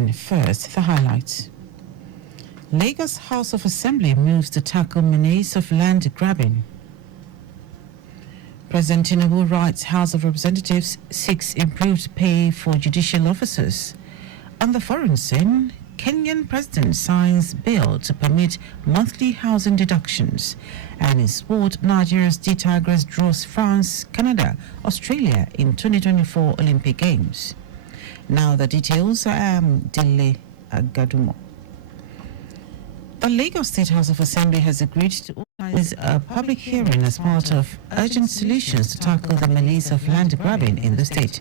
And first, the highlights. Lagos House of Assembly moves to tackle menace of land grabbing. President Tinubu writes House of Representatives seeks improved pay for judicial officers. On the foreign scene, Kenyan president signs bill to permit monthly housing deductions. And in sport, Nigeria's D Tigers draws France, Canada, Australia in 2024 Olympic Games. Now the details. I am Dele Agadumo. The Lagos State House of Assembly has agreed to organize a public hearing as part of urgent solutions to tackle the menace of land grabbing in the state.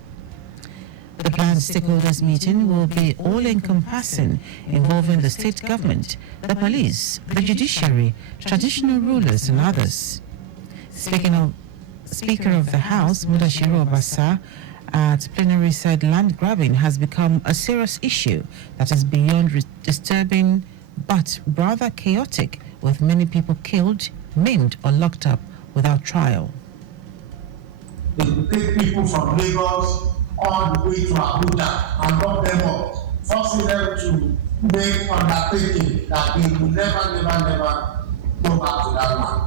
The planned stakeholders meeting will be all-encompassing, involving the state government, the police, the judiciary, traditional rulers and others. Speaker of the House, Mudashiru Obasa, at plenary said land grabbing has become a serious issue that is beyond disturbing but rather chaotic, with many people killed, maimed or locked up without trial. They take people from Lagos all the way to Abuja and lock them up, forcing them to make undertaking that they will never go back to that land,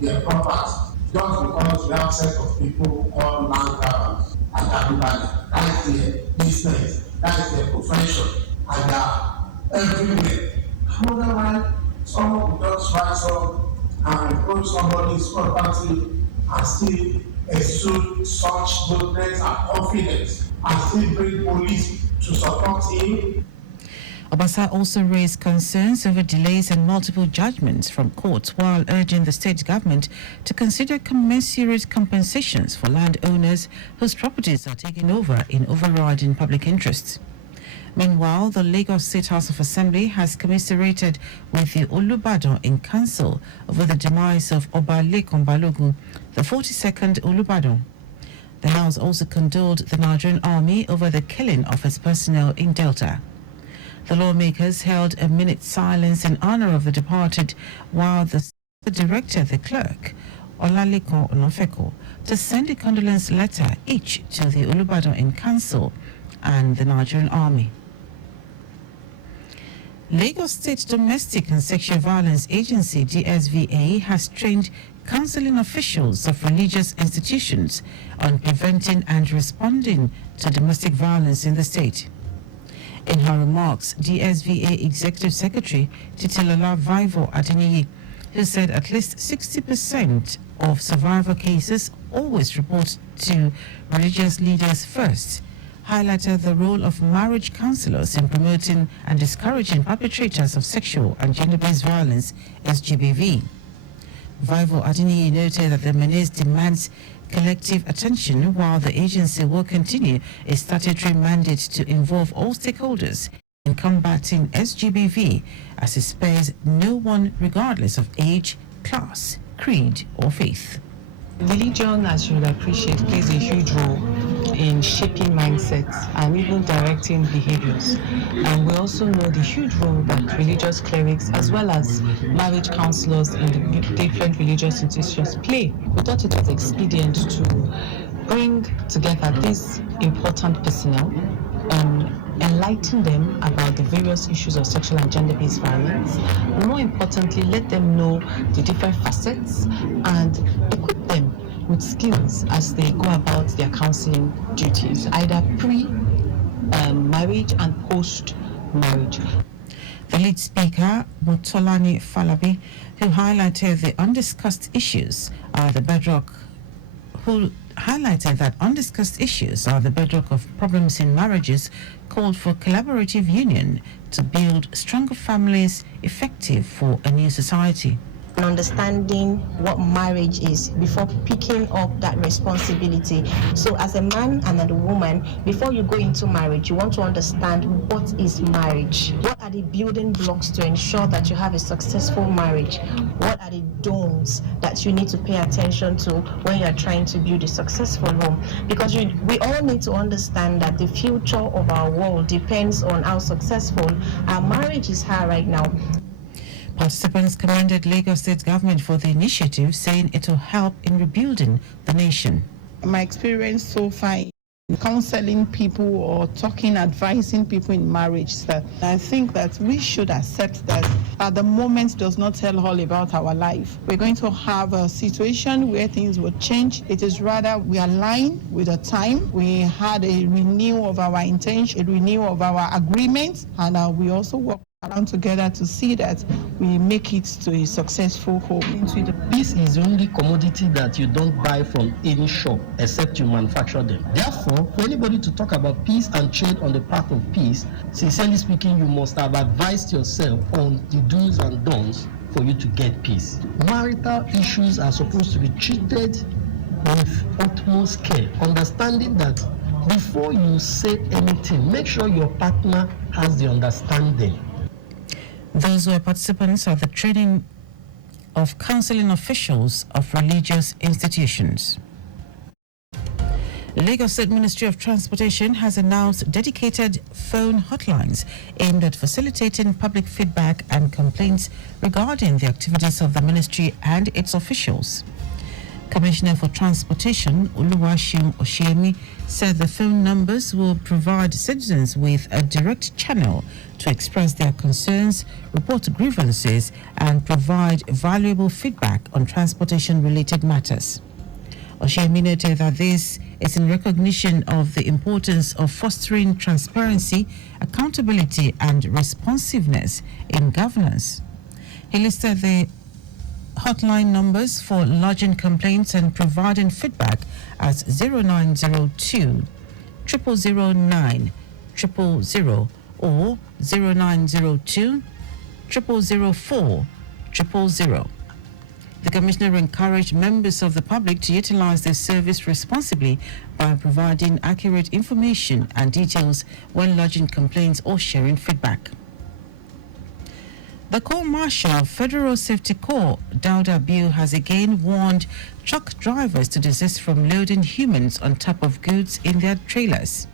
their property, just because we have a set of people called land grabbers and everybody. That is their business, that is their profession, and they are everywhere. Otherwise, someone will just rise up and approach somebody's property and still exude such boldness and confidence and still bring police to support him. Obasa also raised concerns over delays and multiple judgments from courts, while urging the state government to consider commensurate compensations for landowners whose properties are taken over in overriding public interests. Meanwhile, the Lagos State House of Assembly has commiserated with the Olubadan in council over the demise of Oba Lekan Balogun, the 42nd Olubadan. The House also condoled the Nigerian army over the killing of its personnel in Delta. The lawmakers held a minute's silence in honor of the departed, while the director, the clerk, Olalekan Onofeko, to send a condolence letter each to the Olubadan in council and the Nigerian army. Lagos State Domestic and Sexual Violence Agency DSVA has trained counseling officials of religious institutions on preventing and responding to domestic violence in the state. In her remarks, DSVA Executive Secretary Titilola Vaivo Adeniyi, who said at least 60% of survivor cases always report to religious leaders first, highlighted the role of marriage counselors in promoting and discouraging perpetrators of sexual and gender-based violence, SGBV. Vaivo Adeniyi noted that the menace demands collective attention, while the agency will continue a statutory mandate to involve all stakeholders in combating SGBV, as it spares no one regardless of age, class, creed or faith. Religion, as you would appreciate, plays a huge role in shaping mindsets and even directing behaviors. And we also know the huge role that religious clerics as well as marriage counselors in the different religious institutions play. We thought it was expedient to bring together these important personnel and enlighten them about the various issues of sexual and gender-based violence. More importantly, let them know the different facets and equip them with skills as they go about their counseling duties, either pre-marriage and post-marriage. The lead speaker, Mutolani Falabi, who highlighted that undiscussed issues are the bedrock of problems in marriages, called for collaborative union to build stronger families effective for a new society. Understanding what marriage is before picking up that responsibility. So as a man and a woman, before you go into marriage, you want to understand what is marriage. What are the building blocks to ensure that you have a successful marriage? What are the don'ts that you need to pay attention to when you're trying to build a successful home? Because we all need to understand that the future of our world depends on how successful our marriage is right now. Participants commended Lagos State government for the initiative, saying it will help in rebuilding the nation. My experience so far counseling people or talking, advising people in marriage, sir. I think that we should accept that at the moment does not tell all about our life. We're going to have a situation where things will change. It is rather we align with the time. We had a renewal of our intention, a renewal of our agreements, and we also work around together to see that we make it to a successful home. Peace is the only commodity that you don't buy from any shop except you manufacture them. Therefore, for anybody to talk about peace and trade on the path of peace, sincerely speaking, you must have advised yourself on the do's and don'ts for you to get peace. Marital issues are supposed to be treated with utmost care, understanding that before you say anything, make sure your partner has the understanding. Those were participants of the training of counseling officials of religious institutions. Lagos State Ministry of Transportation has announced dedicated phone hotlines aimed at facilitating public feedback and complaints regarding the activities of the ministry and its officials. Commissioner for Transportation, Oluwaseun Oshiemi, said the phone numbers will provide citizens with a direct channel to express their concerns, report grievances, and provide valuable feedback on transportation-related matters. Oshiemi noted that this is in recognition of the importance of fostering transparency, accountability, and responsiveness in governance. He listed the hotline numbers for lodging complaints and providing feedback as 0902 0009 000 or 0902 0004 000. The Commissioner encouraged members of the public to utilize their service responsibly by providing accurate information and details when lodging complaints or sharing feedback. The Corps Marshal of Federal Safety Corps, Dauda Biu, has again warned truck drivers to desist from loading humans on top of goods in their trailers.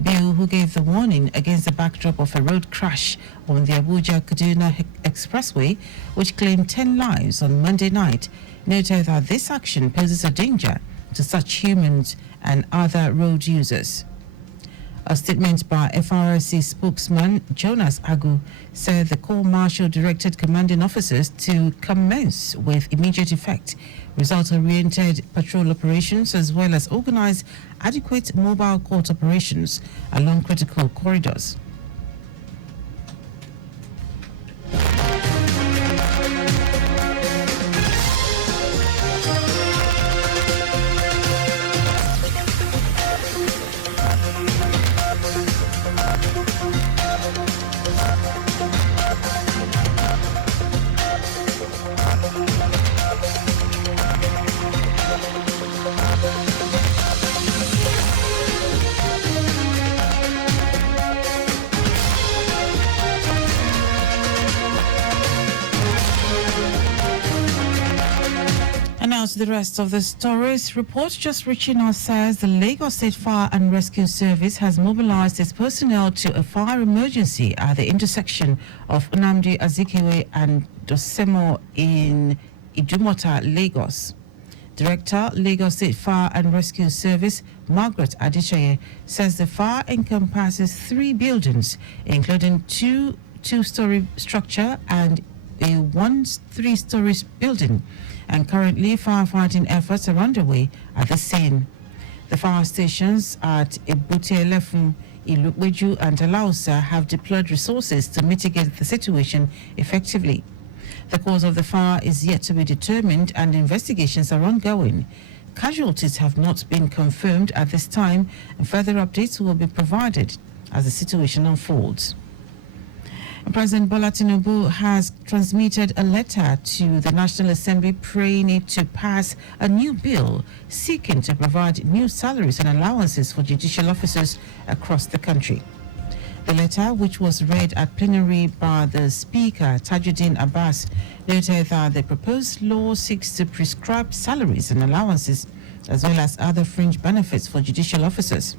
Biu, who gave the warning against the backdrop of a road crash on the Abuja-Kaduna Expressway, which claimed 10 lives on Monday night, noted that this action poses a danger to such humans and other road users. A statement by FRSC spokesman Jonas Agu said the Corps Marshal directed commanding officers to commence with immediate effect result-oriented patrol operations as well as organize adequate mobile court operations along critical corridors. Now to the rest of the stories. Reports just reaching us says the Lagos State Fire and Rescue Service has mobilized its personnel to a fire emergency at the intersection of Nnamdi Azikiwe and Dosemo in Idumota, Lagos. Director, Lagos State Fire and Rescue Service, Margaret Adeshoye, says the fire encompasses 3 buildings, including two-story structure and a 3-story building, and currently firefighting efforts are underway at the scene. The fire stations at Ebute-Elefun, Ilukweju and Alausa have deployed resources to mitigate the situation effectively. The cause of the fire is yet to be determined and investigations are ongoing. Casualties have not been confirmed at this time, and further updates will be provided as the situation unfolds. President Bola Tinubu has transmitted a letter to the National Assembly praying it to pass a new bill seeking to provide new salaries and allowances for judicial officers across the country. The letter, which was read at plenary by the Speaker, Tajuddin Abbas, noted that the proposed law seeks to prescribe salaries and allowances as well as other fringe benefits for judicial officers.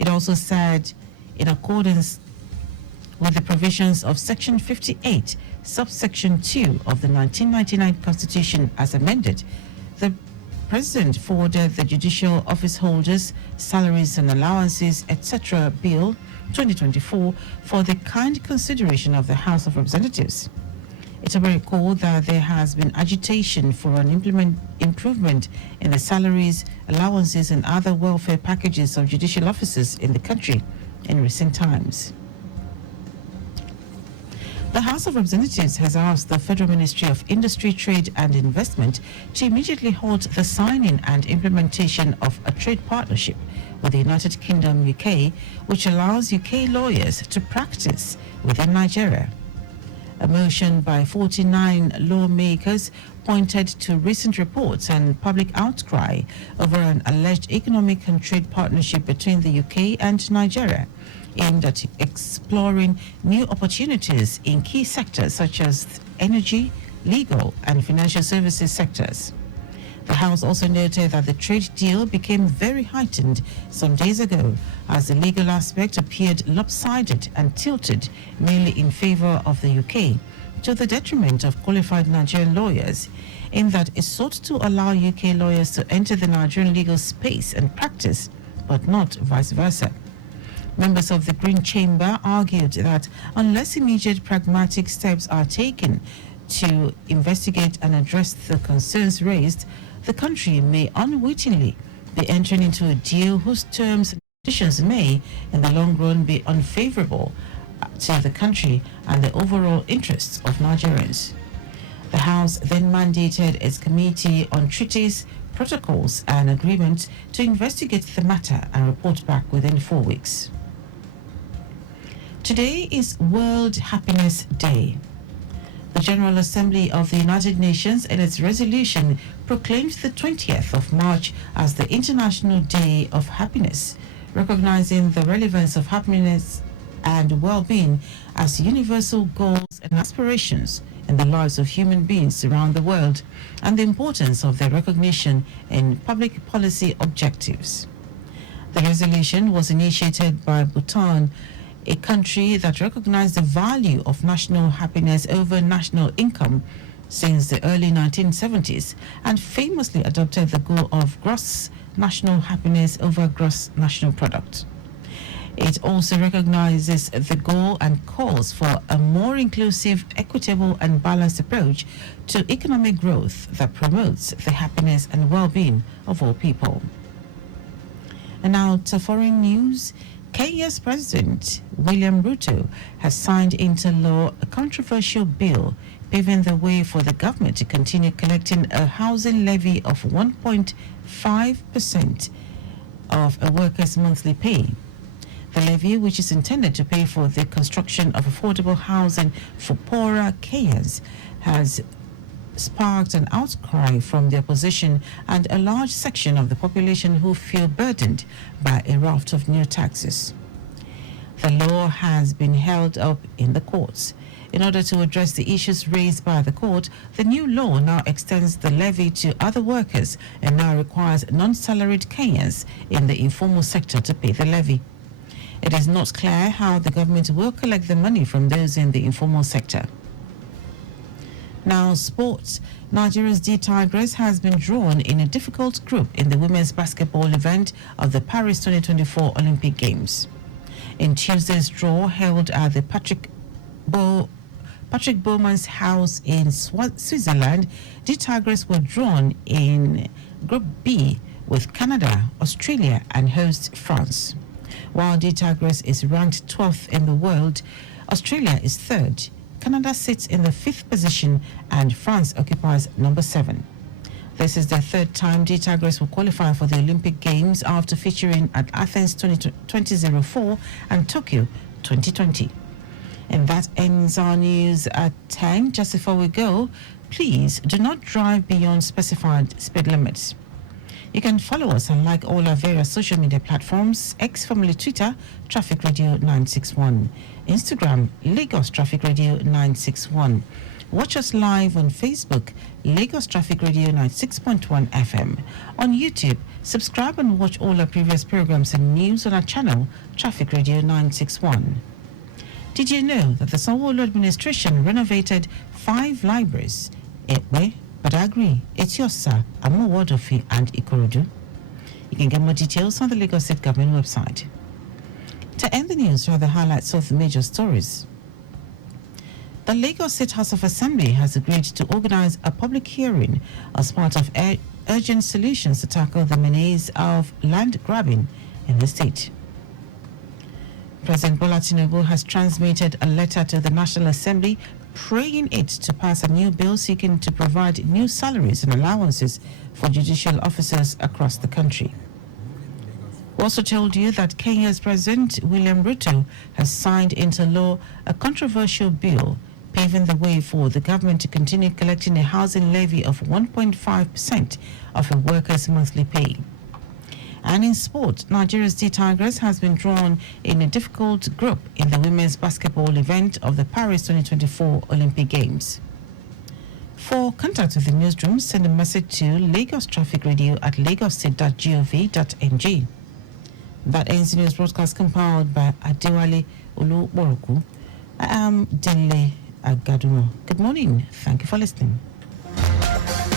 It also said, in accordance with the provisions of Section 58, subsection 2 of the 1999 Constitution as amended, the President forwarded the Judicial Office Holders, Salaries and Allowances, etc. Bill 2024 for the kind consideration of the House of Representatives. It will be recalled that there has been agitation for an improvement in the salaries, allowances and other welfare packages of judicial officers in the country in recent times. The House of Representatives has asked the Federal Ministry of Industry, Trade and Investment to immediately halt the signing and implementation of a trade partnership with the United Kingdom, UK, which allows UK lawyers to practice within Nigeria. A motion by 49 lawmakers pointed to recent reports and public outcry over an alleged economic and trade partnership between the UK and Nigeria, aimed at exploring new opportunities in key sectors such as energy, legal and financial services sectors. The House also noted that the trade deal became very heightened some days ago as the legal aspect appeared lopsided and tilted mainly in favor of the UK, to the detriment of qualified Nigerian lawyers, in that it sought to allow UK lawyers to enter the Nigerian legal space and practice, but not vice versa. Members of the Green Chamber argued that unless immediate pragmatic steps are taken to investigate and address the concerns raised, the country may unwittingly be entering into a deal whose terms and conditions may, in the long run, be unfavorable to the country and the overall interests of Nigerians. The House then mandated its Committee on Treaties, Protocols and Agreements to investigate the matter and report back within 4 weeks. Today is World Happiness Day. The General Assembly of the United Nations, in its resolution, proclaimed the 20th of March as the International Day of Happiness, recognizing the relevance of happiness and well-being as universal goals and aspirations in the lives of human beings around the world, and the importance of their recognition in public policy objectives. The resolution was initiated by Bhutan, a country that recognized the value of national happiness over national income since the early 1970s and famously adopted the goal of gross national happiness over gross national product. It also recognizes the goal and calls for a more inclusive, equitable and balanced approach to economic growth that promotes the happiness and well-being of all people. And now to foreign news. Kenya's President William Ruto has signed into law a controversial bill paving the way for the government to continue collecting a housing levy of 1.5% of a worker's monthly pay. The levy, which is intended to pay for the construction of affordable housing for poorer Kenyans, has sparked an outcry from the opposition and a large section of the population who feel burdened by a raft of new taxes. The law has been held up in the courts. In order to address the issues raised by the court, the new law now extends the levy to other workers and now requires non-salaried Kenyans in the informal sector to pay the levy. It is not clear how the government will collect the money from those in the informal sector. Now, sports. Nigeria's D Tigress has been drawn in a difficult group in the women's basketball event of the Paris 2024 Olympic Games. In Tuesday's draw held at the Patrick Bowman's house in Switzerland, D Tigress were drawn in Group B with Canada, Australia and host France. While D Tigress is ranked 12th in the world, Australia is 3rd. Canada sits in the 5th position and France occupies number 7. This is the 3rd time D Tigress will qualify for the Olympic Games after featuring at Athens 2004 and Tokyo 2020. And that ends our news at 10. Just before we go, please do not drive beyond specified speed limits. You can follow us and like all our various social media platforms: X, formerly Twitter, Traffic Radio 961, Instagram, Lagos Traffic Radio 961. Watch us live on Facebook, Lagos Traffic Radio 96.1 FM. On YouTube, subscribe and watch all our previous programs and news on our channel, Traffic Radio 961. Did you know that the Sanwo-Olu administration renovated 5 libraries? Ekwe, Badagry, Etiosa, Amowodofi, and Ikorodu. You can get more details on the Lagos State Government website. To end the news, are the highlights of the major stories. The Lagos State House of Assembly has agreed to organize a public hearing as part of urgent solutions to tackle the menace of land grabbing in the state. President Bola Tinubu has transmitted a letter to the National Assembly praying it to pass a new bill seeking to provide new salaries and allowances for judicial officers across the country. We also told you that Kenya's President William Ruto has signed into law a controversial bill paving the way for the government to continue collecting a housing levy of 1.5% of a worker's monthly pay. And in sport, Nigeria's D Tigers has been drawn in a difficult group in the women's basketball event of the Paris 2024 Olympic Games. For contact with the newsroom, send a message to Lagos Traffic Radio at lagosstate.gov.ng. That ends the news broadcast compiled by Adewale Oluboroku. I am Dele Agadumo. Good morning. Thank you for listening.